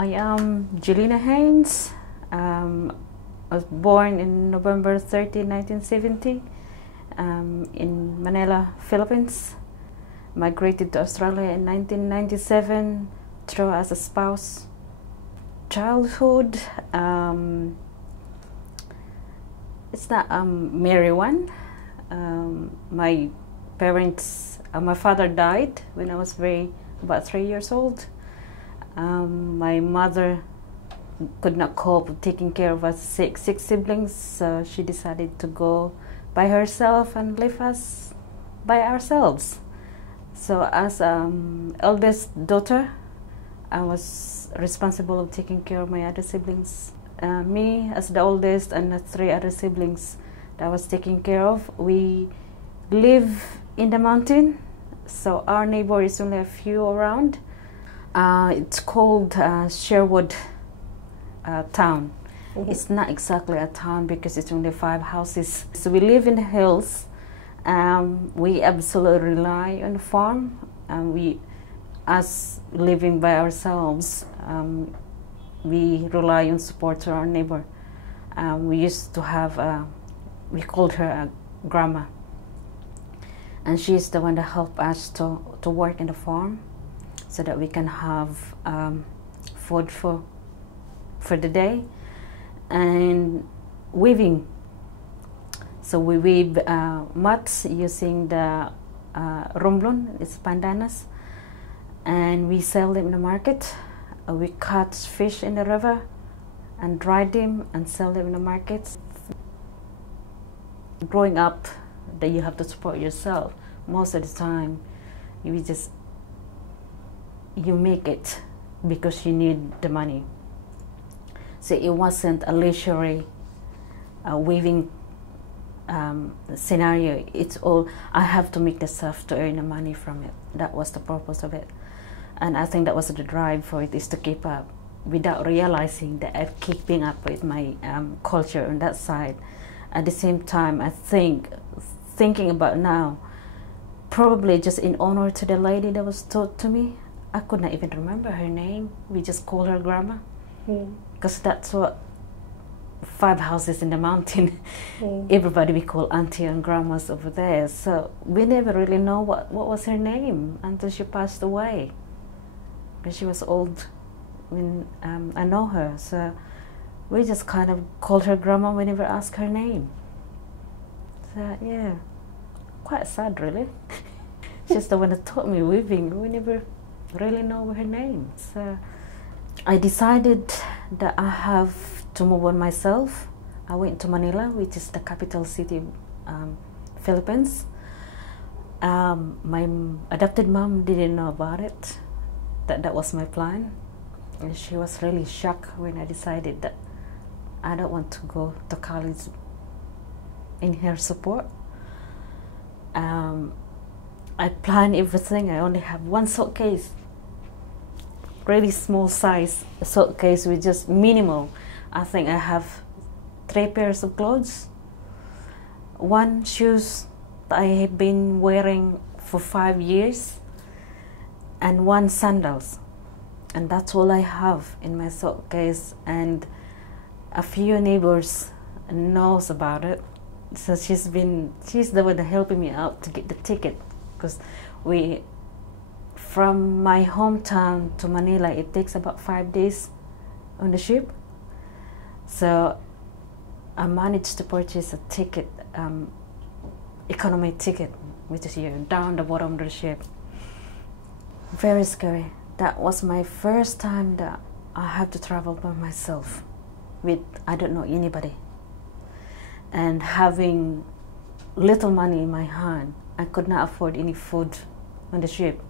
I am Jelina Haines. I was born in November 30, 1970 in Manila, Philippines. Migrated to Australia in 1997 through as a spouse. Childhood, it's not a merry one. My parents, my father died when I was about 3 years old. My mother could not cope with taking care of us six siblings, so she decided to go by herself and leave us by ourselves. So as eldest daughter, I was responsible of taking care of my other siblings. Me as the oldest and the 3 other siblings that I was taking care of, we live in the mountain, so our neighbor is only a few around. It's called Sherwood town. Mm-hmm. It's not exactly a town because it's only 5 houses. So we live in the hills. We absolutely rely on the farm. Us living by ourselves, we rely on support to our neighbor. We used to have, we called her a grandma. And she's the one that helped us to work in the farm so that we can have food for the day. And weaving. So we weave mats using the romblon, it's pandanus, and we sell them in the market. We catch fish in the river and dry them and sell them in the markets. Growing up, that you have to support yourself. Most of the time, you make it because you need the money. So it wasn't a leisurely weaving scenario. It's all, I have to make the stuff to earn the money from it. That was the purpose of it. And I think that was the drive for it, is to keep up without realizing that I'm keeping up with my culture on that side. At the same time, I think, thinking about now, probably just in honor to the lady that was taught to me, I could not even remember her name. We just call her grandma. Because that's what 5 houses in the mountain, everybody we call auntie and grandmas over there. So we never really know what was her name until she passed away. Because she was old when I know her. So we just kind of called her grandma whenever asked her name. So yeah, quite sad really. She's the one that taught me weaving. We never really know her name. So I decided that I have to move on myself. I went to Manila, which is the capital city of Philippines. My adopted mom didn't know about it, that was my plan. And she was really shocked when I decided that I don't want to go to college in her support. I planned everything. I only have 1 suitcase. Really small size suitcase with just minimal. I think I have 3 pairs of clothes, 1 shoes that I have been wearing for 5 years, and 1 sandals. And that's all I have in my suitcase. And a few neighbors knows about it. So she's the one that helping me out to get the ticket, because from my hometown to Manila, it takes about 5 days on the ship. So I managed to purchase a ticket, economy ticket, which is here down the bottom of the ship. Very scary. That was my first time that I have to travel by myself with, I don't know anybody. And having little money in my hand, I could not afford any food on the ship.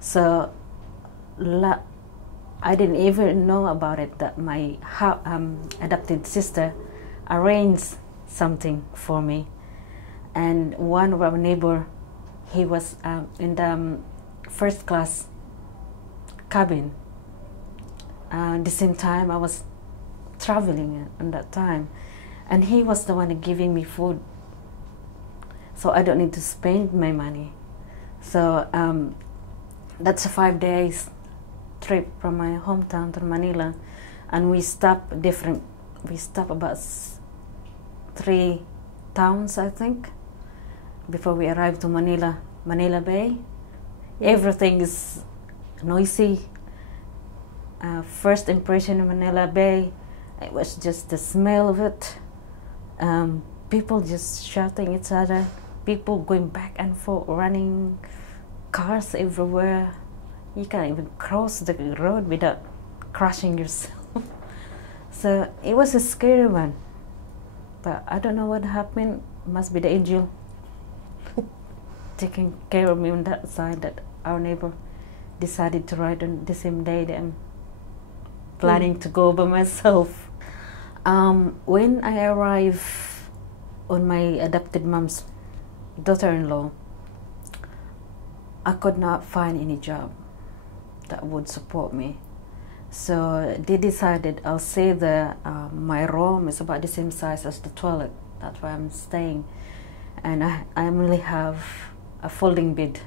So I didn't even know about it, that my adopted sister arranged something for me. And one of our neighbor, he was in the first class cabin. At the same time, I was traveling at that time. And he was the one giving me food. So I don't need to spend my money. So that's 5 days trip from my hometown to Manila, and we stopped about 3 towns, I think, before we arrived to Manila Bay. Everything is noisy. First impression of Manila Bay, it was just the smell of it. People just shouting each other, people going back and forth, running, cars everywhere. You can't even cross the road without crashing yourself. So it was a scary one. But I don't know what happened. Must be the angel taking care of me on that side, that our neighbor decided to ride on the same day that I'm planning to go by myself. When I arrived on my adopted mom's daughter-in-law, I could not find any job that would support me. So they decided, I'll say that my room is about the same size as the toilet. That's where I'm staying. And I only have a folding bed.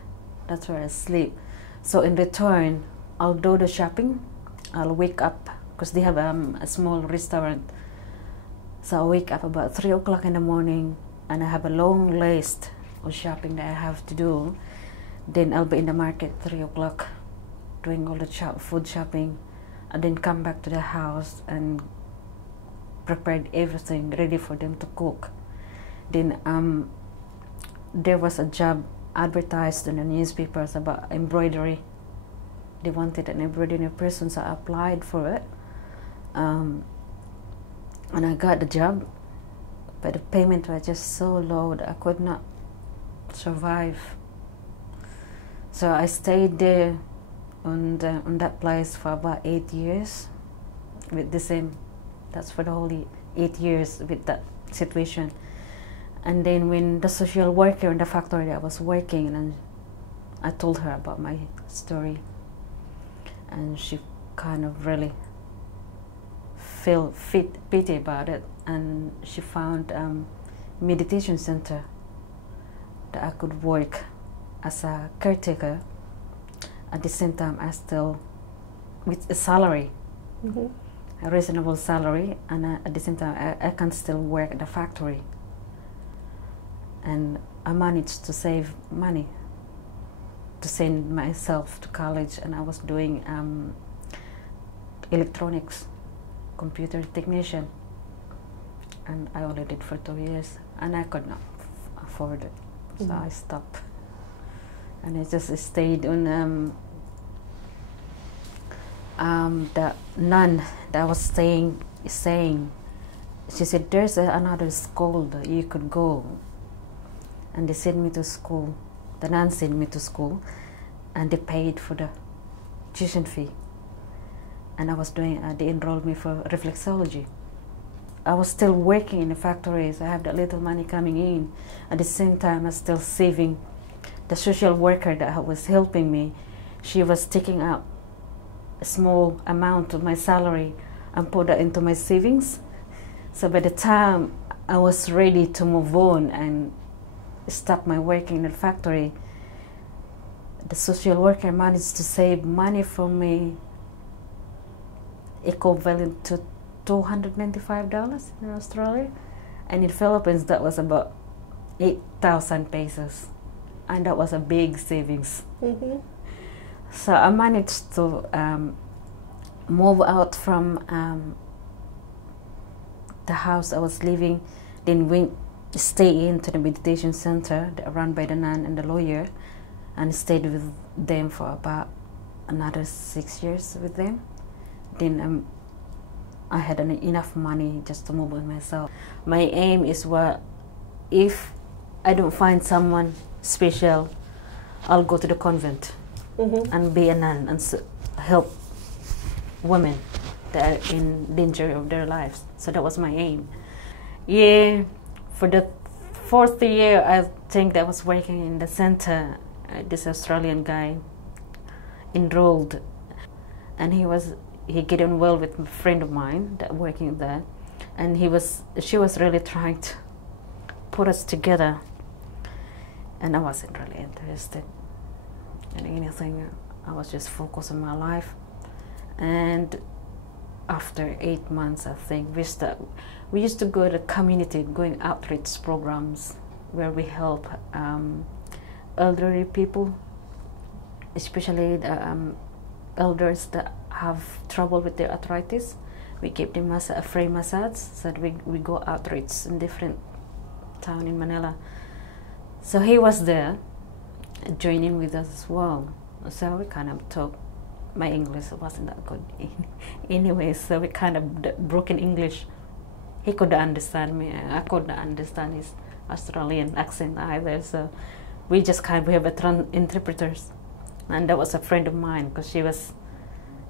That's where I sleep. So in return, I'll do the shopping. I'll wake up, because they have a small restaurant. So I'll wake up about 3 o'clock in the morning, and I have a long list of shopping that I have to do. Then I'll be in the market 3 o'clock, doing all the food shopping, and then come back to the house and prepare everything ready for them to cook. Then there was a job advertised in the newspapers about embroidery. They wanted an embroidery person, so I applied for it. And I got the job, but the payment was just so low that I could not survive. So I stayed there on that place for about 8 years with the same. That's for the whole 8 years with that situation. And then when the social worker in the factory that I was working, and I told her about my story, and she kind of really felt pity about it, and she found meditation center that I could work as a caretaker. At the same time, I still, with a salary, a reasonable salary, and at the same time, I can still work at the factory. And I managed to save money to send myself to college, and I was doing electronics, computer technician, and I only did for 2 years, and I could not afford it, so I stopped. And I just stayed on the nun that I was saying, she said, there's another school that you could go. And they sent me to school. The nun sent me to school, and they paid for the tuition fee. And I was doing, they enrolled me for reflexology. I was still working in the factories. I have that little money coming in. At the same time, I was still saving. The social worker that was helping me, she was taking out a small amount of my salary and put that into my savings. So by the time I was ready to move on and stop my working in the factory, the social worker managed to save money for me equivalent to $295 in Australia. And in Philippines, that was about 8,000 pesos. And that was a big savings. So I managed to move out from the house I was living, then went stay into the meditation center run by the nun and the lawyer, and stayed with them for about another 6 years with them. Then I had enough money just to move on myself. My aim is, if I don't find someone special, I'll go to the convent and be a nun and help women that are in danger of their lives. So that was my aim. Yeah, for the 4th year, I think that I was working in the center. This Australian guy enrolled, and he get on well with a friend of mine that working there, and she was really trying to put us together, and I wasn't really interested in anything. I was just focused on my life, And after 8 months, I think, we used to go to the community, going outreach programs where we help elderly people, especially the elders that have trouble with their arthritis. We give them a free massage, so that we go outreach in different town in Manila. So he was there, joining with us as well. So we kind of talk. My English wasn't that good anyway, so we kind of broken English. He could understand me. I couldn't understand his Australian accent either. So we just we have interpreters, and that was a friend of mine because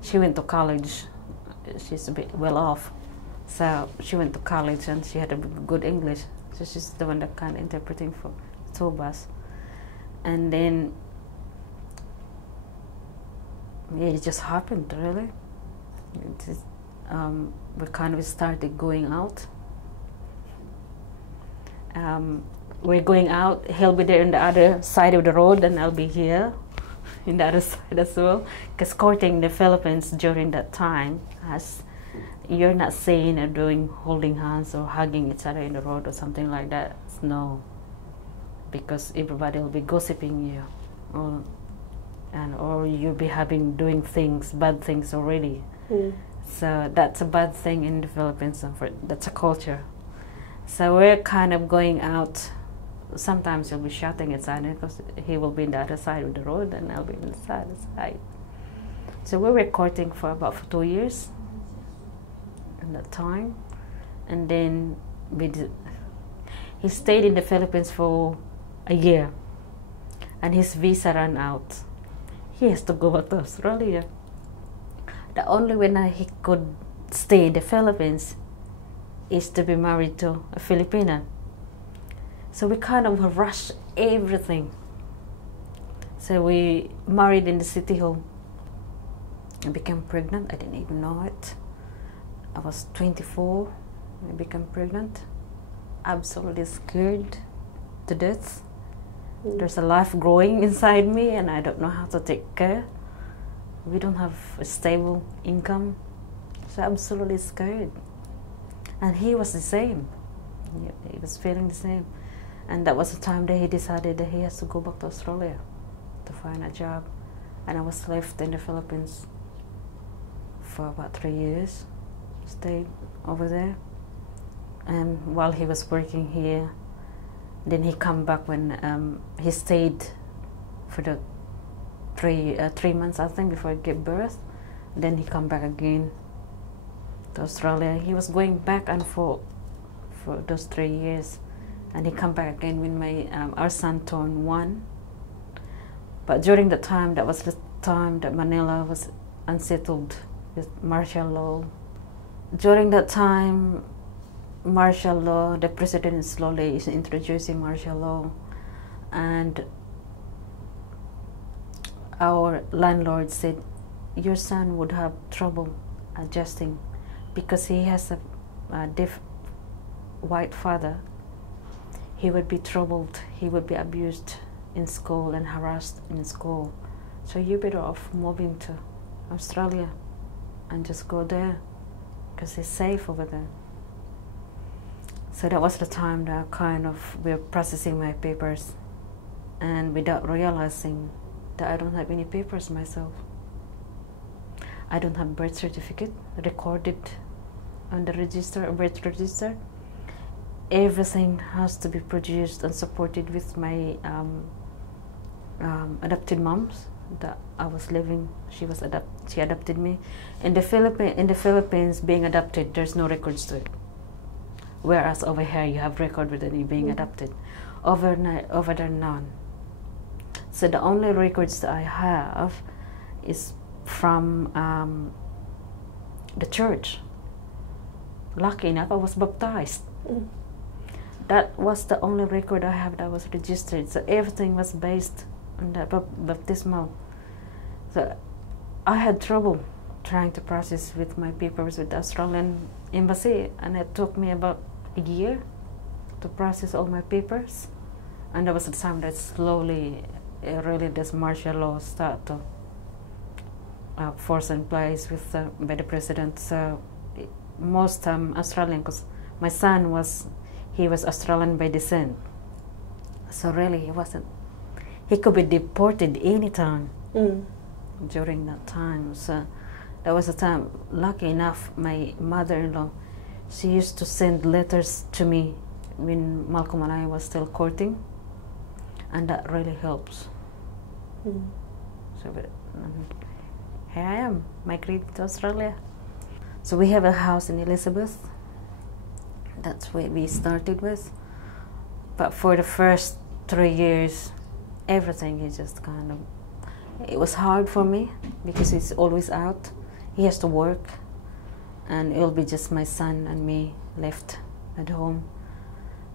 she went to college. She's a bit well off, so she went to college and she had a good English. So she's the one that kind of interpreting for two of us, and then it just happened really. We kind of started going out. We're going out. He'll be there on the other side of the road, and I'll be here in the other side as well. Because courting in the Philippines during that time, as you're not saying or doing holding hands or hugging each other in the road or something like that. No, because everybody will be gossiping you, or you'll be doing bad things already. So that's a bad thing in the Philippines. That's a culture. So we're kind of going out. Sometimes he'll be shouting at Simon because he will be in the other side of the road and I'll be on the other side. So we were courting for about 2 years at that time. And then he stayed in the Philippines for a year and his visa ran out. He has to go back to Australia. The only way he could stay in the Philippines is to be married to a Filipina. So we kind of rushed everything. So we married in the city hall. I became pregnant. I didn't even know it. I was 24. I became pregnant. Absolutely scared to death. There's a life growing inside me and I don't know how to take care. We don't have a stable income. So absolutely scared. And he was the same. He was feeling the same. And that was the time that he decided that he has to go back to Australia to find a job. And I was left in the Philippines for about 3 years. Stayed over there. And while he was working here, then he come back when he stayed for the 3 months, I think, before he gave birth. Then he come back again to Australia. He was going back and forth for those 3 years. And he come back again when our son turned 1. But during the time, that was the time that Manila was unsettled with martial law. During that time, martial law, the president slowly is introducing martial law, and our landlord said, your son would have trouble adjusting because he has a deaf white father. He would be troubled, he would be abused in school and harassed in school. So you're better off moving to Australia and just go there because it's safe over there. So that was the time that we're processing my papers, and without realizing that I don't have any papers myself. I don't have birth certificate recorded on the birth register. Everything has to be produced and supported with my adopted moms that I was living. She adopted me. In the Philippines, being adopted, there's no records to it. Whereas over here, you have record with you being adopted. Over there, none. So the only records that I have is from the church. Lucky enough, I was baptized. That was the only record I have that was registered. So everything was based on the baptismal. So I had trouble trying to process with my papers with the Australian embassy, and it took me about a year to process all my papers. And that was the time that slowly, really, this martial law started to forced in place with by the president. So most Australian, because my son was Australian by descent. So really, he could be deported anytime during that time. So there was a time, lucky enough, my mother-in-law, she used to send letters to me when Malcolm and I was still courting, and that really helps. So here I am, migrated to Australia. So we have a house in Elizabeth. That's where we started with. But for the first 3 years, everything is just kind of, it was hard for me because he's always out. He has to work, and it will be just my son and me left at home.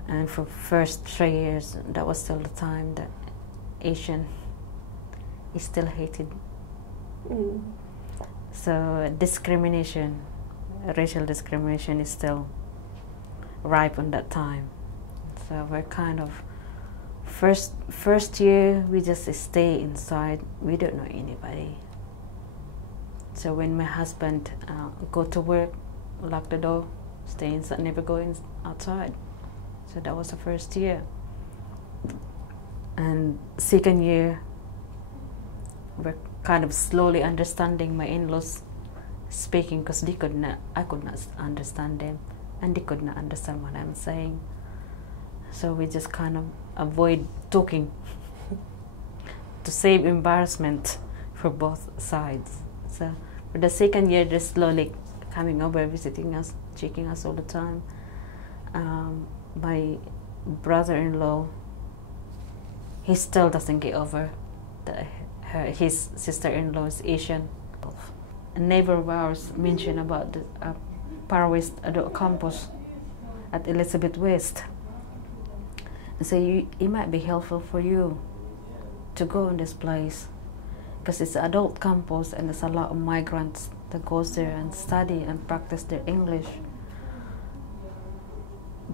And for first 3 years, that was still the time that Asian is still hated. So discrimination, racial discrimination is still ripe on that time. So we're kind of, first year we just stay inside, we don't know anybody. So when my husband go to work, lock the door, stay inside, never go outside. So that was the first year. And second year, we're kind of slowly understanding my in-laws speaking, because I could not understand them, and they could not understand what I'm saying. So we just kind of avoid talking to save embarrassment for both sides. So for the second year, they're slowly coming over, visiting us, checking us all the time. My brother-in-law, he still doesn't get over that his sister-in-law is Asian. A neighbor of ours mentioned about the Parawest Adult Campus at Elizabeth West. And say it might be helpful for you to go in this place, because it's an adult campus and there's a lot of migrants that goes there and study and practice their English.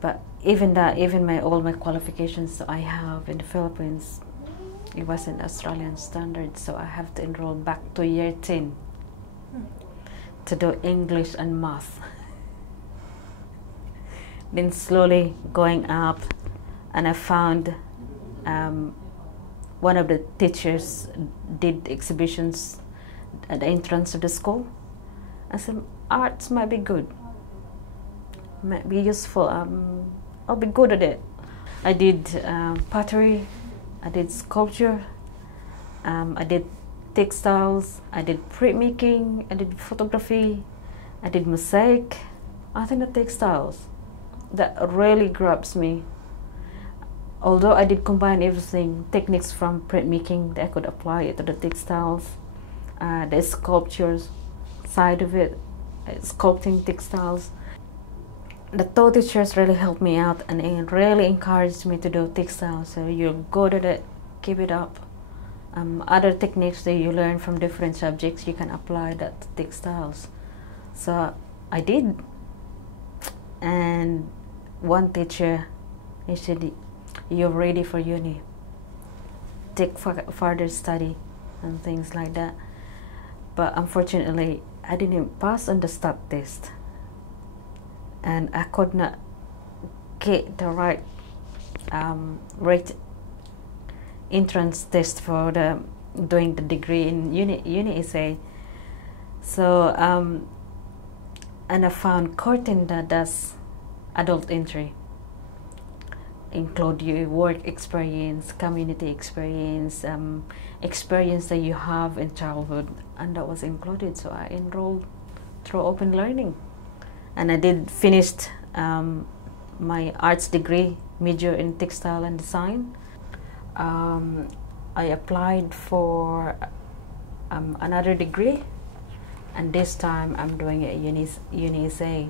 But even that, all my qualifications I have in the Philippines, it wasn't Australian standard, so I have to enroll back to year 10 to do English and math. Then slowly going up, and I found one of the teachers did exhibitions at the entrance of the school. I said, arts might be good, might be useful. I'll be good at it. I did pottery, I did sculpture, I did textiles, I did printmaking, I did photography, I did mosaic. I think the textiles, that really grabs me. Although I did combine everything, techniques from printmaking, that I could apply it to the textiles, the sculptures side of it, sculpting textiles. The two teachers really helped me out and really encouraged me to do textiles. So you're good at it, keep it up. Other techniques that you learn from different subjects, you can apply that to textiles. So I did. And one teacher, he said, you're ready for uni. Take further study and things like that. But unfortunately, I didn't pass on the stat test. And I could not get the right entrance test for doing the degree in uni essay. So and I found Curtin that does adult entry, include your work experience, community experience, experience that you have in childhood, and that was included. So I enrolled through Open Learning. And I did finished my arts degree, major in textile and design. I applied for another degree, and this time I'm doing it at uni essay.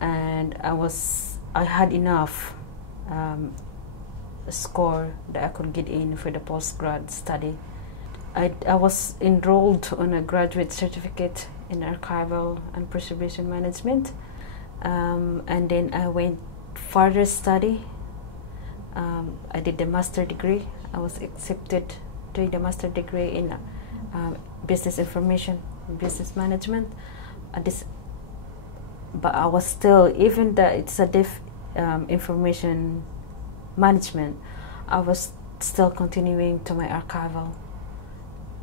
And I had enough score that I could get in for the postgrad study. I was enrolled on a graduate certificate in archival and preservation management, and then I went further study. I did the master degree. I was accepted doing the master degree in business information, business management. But I was still, even though it's a information management, I was still continuing to my archival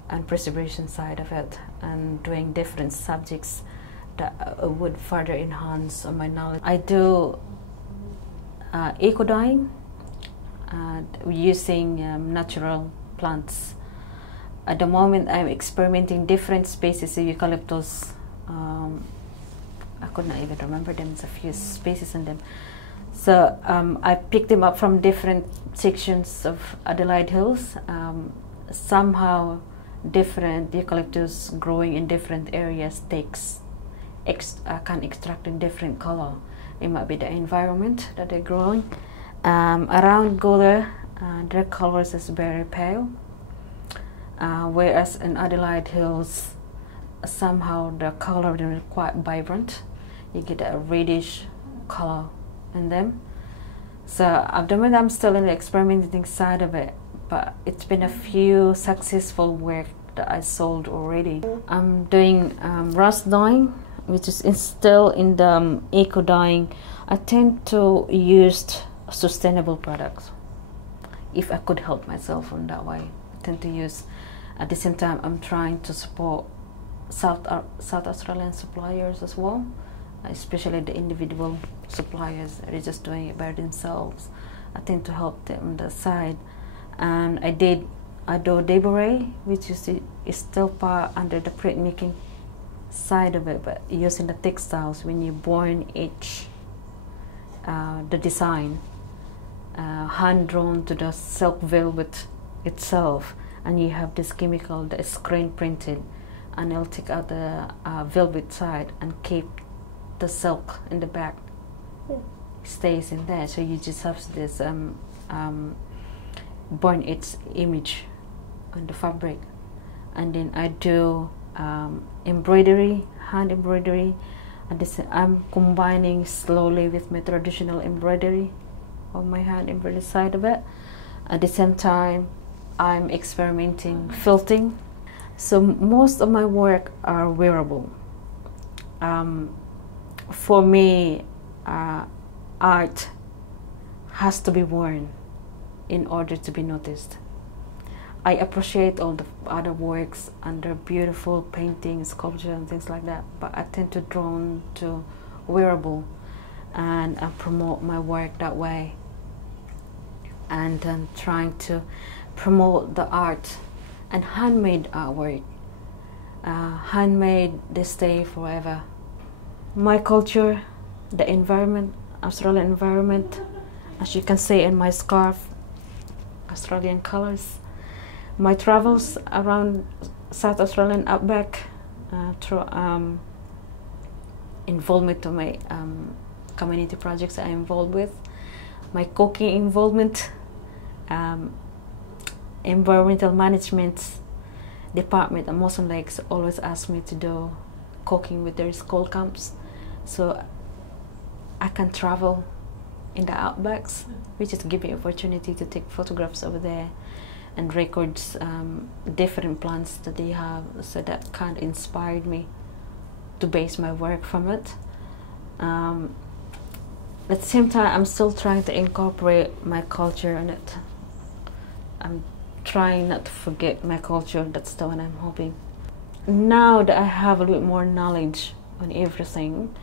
and preservation side of it, and doing different subjects that would further enhance my knowledge. I do eco-dyeing, using natural plants. At the moment, I'm experimenting different species of eucalyptus. I could not even remember them. There's a few species in them. So I picked them up from different sections of Adelaide Hills. Somehow different eucalyptus growing in different areas can extract in different color. It might be the environment that they're growing. Around Gula, their colors is very pale, whereas in Adelaide Hills, somehow the color is quite vibrant. You get a reddish color in them. So at the moment I'm still in the experimenting side of it, but it's been a few successful work that I sold already. I'm doing rust dyeing, which is still in the eco dyeing. I tend to use sustainable products if I could help myself in that way. I tend to use. At the same time, I'm trying to support South Australian suppliers as well, especially the individual suppliers that are just doing it by themselves. I tend to help them on the side. And I do deboray, which is still part under the printmaking side of it, but using the textiles when you burn each the design, hand drawn to the silk velvet itself, and you have this chemical that is screen printed, and it'll take out the velvet side and keep the silk in the back. Stays in there, so you just have this burn its image on the fabric. And then I do embroidery, hand embroidery. I'm combining slowly with my traditional embroidery on my hand embroidery side of it. At the same time, I'm experimenting felting. So most of my work are wearable. For me, art has to be worn in order to be noticed. I appreciate all the other works under beautiful painting, sculpture, and things like that, but I tend to drawn to wearable, and I promote my work that way. And I'm trying to promote the art and handmade artwork. Handmade, they stay forever. My culture, the environment, Australian environment, as you can see in my scarf, Australian colors. My travels around South Australian outback through involvement to my community projects I'm involved with, my cooking involvement, environmental management department at Mawson Lakes always ask me to do cooking with their school camps, so I can travel in the outbacks, which is give me opportunity to take photographs over there and records different plants that they have, so that kind of inspired me to base my work from it. At the same time, I'm still trying to incorporate my culture in it. I'm trying not to forget my culture. That's the one I'm hoping. Now that I have a little bit more knowledge on everything,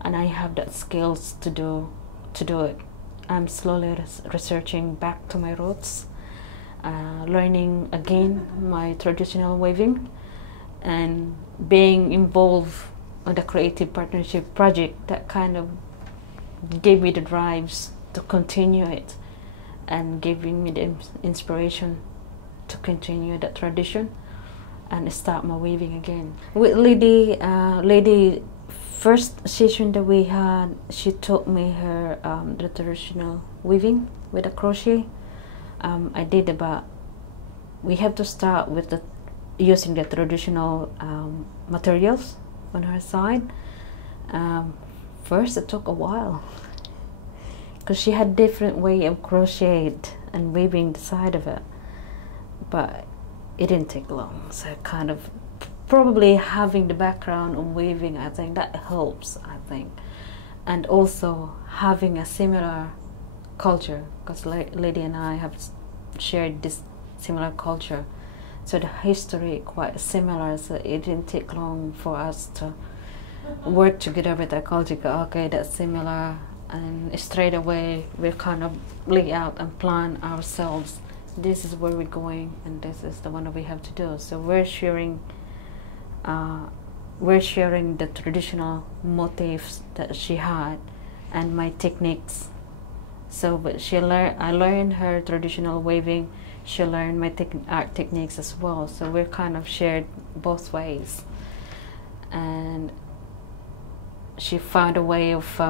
and I have that skills to do it, I'm slowly researching back to my roots, learning again my traditional weaving, and being involved on the creative partnership project that kind of gave me the drives to continue it, and giving me the inspiration to continue that tradition and start my weaving again. With Lady, first session that we had, she taught me her the traditional weaving with a crochet. I did about, we have to start with using the traditional materials on her side. First it took a while because she had different way of crochet and weaving the side of it, but it didn't take long. So kind of probably having the background on weaving, I think that helps, I think. And also having a similar culture, because Lady and I have shared this similar culture. So the history quite similar, so it didn't take long for us to work together with our culture. Okay, that's similar, and straight away we kind of lay out and plan ourselves. This is where we're going, and this is the one that we have to do. So we're sharing the traditional motifs that she had, and my techniques. So, but I learned her traditional weaving. She learned my art techniques as well. So we're kind of shared both ways. And she found a way of,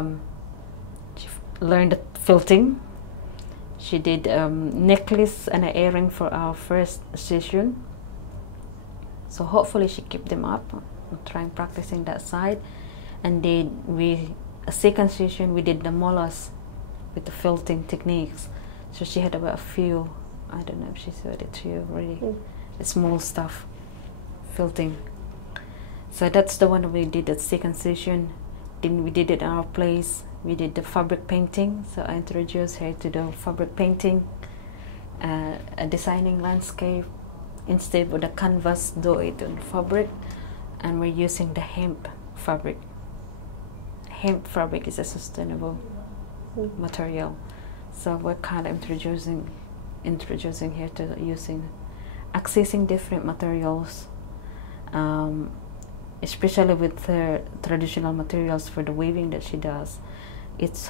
she learned the felting. She did necklace and an earring for our first session. So hopefully she kept them up. I'm trying practicing that side. And then a second session, we did the molas with the felting techniques. So she had about a few, I don't know if she showed it to you already, the small stuff, felting. So that's the one we did at second session. Then we did it at our place. We did the fabric painting. So I introduced her to the fabric painting, a designing landscape. Instead of the canvas, do it on fabric, and we're using the hemp fabric. Hemp fabric is a sustainable material, so we're kind of introducing here to accessing different materials, especially with her traditional materials for the weaving that she does. It's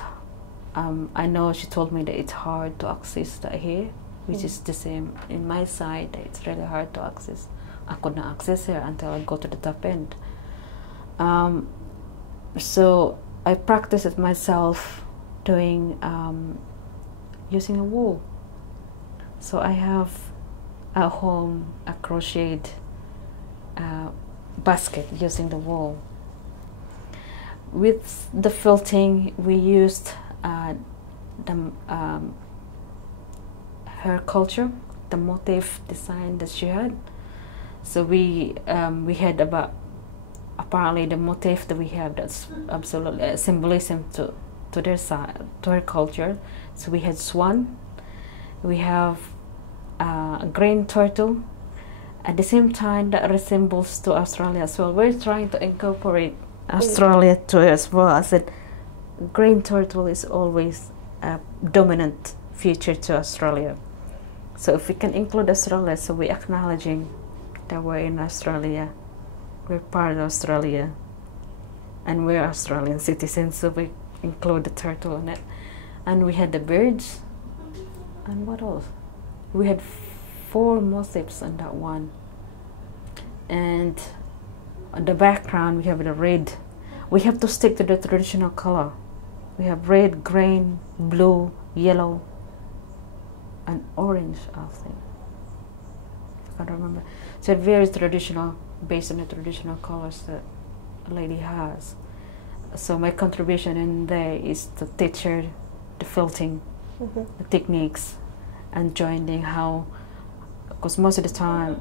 I know she told me that it's hard to access that here, which is the same in my side. It's really hard to access. I could not access her until I go to the top end. So I practice it myself doing using a wool. So I have at home a crocheted basket using the wool. With the felting, we used her culture, the motif design that she had. So we had about, apparently the motif that we have, that's absolutely symbolism to their side, to her culture. So we had swan, we have a green turtle. At the same time, that resembles to Australia as well. We're trying to incorporate Australia to it as well. I said green turtle is always a dominant feature to Australia. So if we can include Australia, so we're acknowledging that we're in Australia, we're part of Australia, and we're Australian citizens, so we include the turtle in it. And we had the birds, and what else? We had 4 motifs on that one. And on the background, we have the red. We have to stick to the traditional color. We have red, green, blue, yellow, and orange, I think. I can't remember. So very traditional, based on the traditional colors that a lady has. So my contribution in there is to teach her the felting, the techniques, and joining how, because most of the time,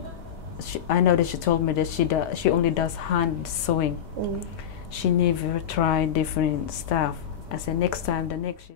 I know that she told me that she only does hand sewing. She never tried different stuff. I said next time, the next